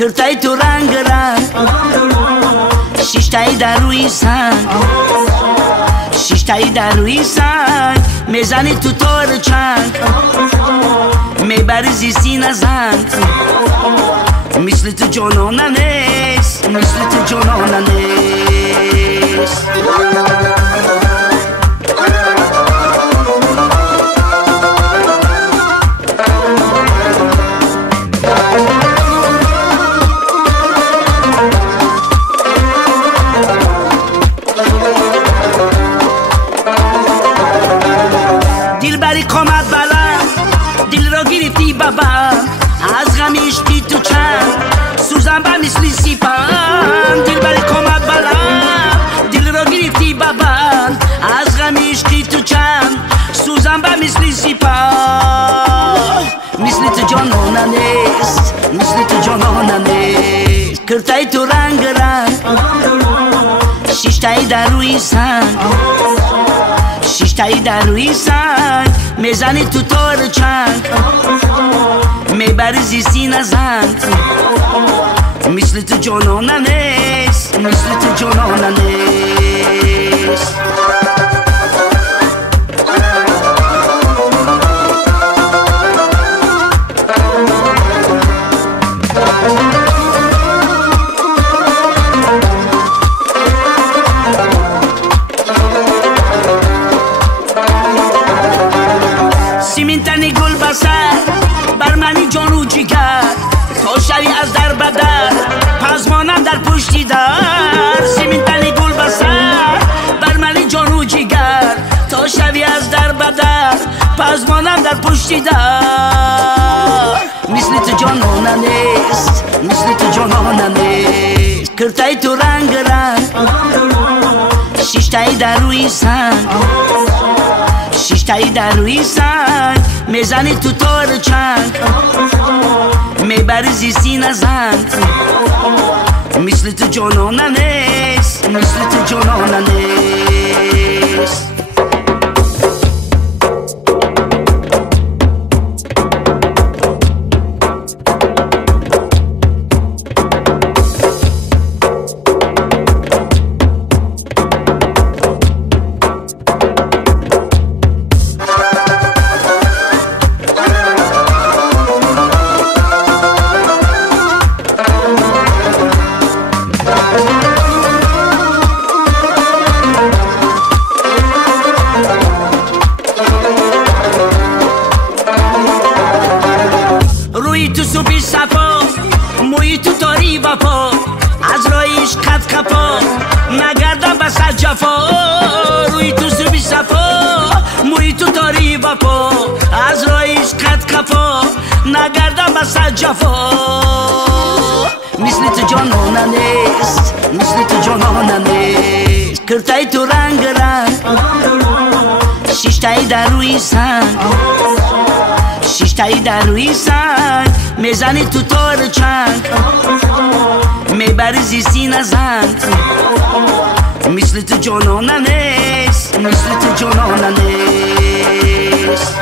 کرتای تو رنگ رنگ، شیشتایی در روی سنگ، شیشتایی در روی سنگ، میزنی تو تار چنگ، میبری زیستی زنگ. مثل تو جانانه نیست، مثل تو جانانه نیست. دل بری قامت بلند، دل را گرفتی ببند، از غم عشقی تو چند سوزن به مثل سیپند. دل بری قامت بلند، دل را گرفتی ببند، از غم عشقی تو چند سوزن به مثل سیپند. مثل تو جانانه نیست، مثل تو جانانه نیست. کرتای تو رنگ رنگ، شیشتایی در روی سنگ، شیشتایی در روی سنگ، میزنی تو تار چنگ، میبری زیستی زنگ. مثل تو جانانه نیست، مثل تو جانانه نیست. سیمینتنی گل بسر بر منی جان و جگر، تا شوی از در بدر پزمانم در پشتی در. سیمینتنی گل بسر بر منی جان و جگر، تا شوی از در بدر پزمانم در پشتی در. مثل تو جانانه نیست، مثل تو جانانه نیست. کرتای تو رنگ رنگ، شیشتایی در روی سنگ، شیشتایی در روی سنگ، میزنی تو تار چنگ، میبری زیستی زنگ. مثل تو جانانه نیست، مثل تو جانانه نیست. روی تو صبح صفا، موی تو تاری وفا، از رایش قد کفا نگردم بس از جفا. روی تو صبح صفا، موی تو تاری وفا، از رایش قد کفا نگردم بس از جفا. مثل تو جانانه نیست، مثل تو جانانه نیست. کرتای تو رنگ رنگ، شیشتایی در روی سنگ، شیشتایی در روی سنگ، میزنی تو تار چنگ، میبری زیستی زنگ. مثل تو جانانه نیست، مثل تو جانانه نیست.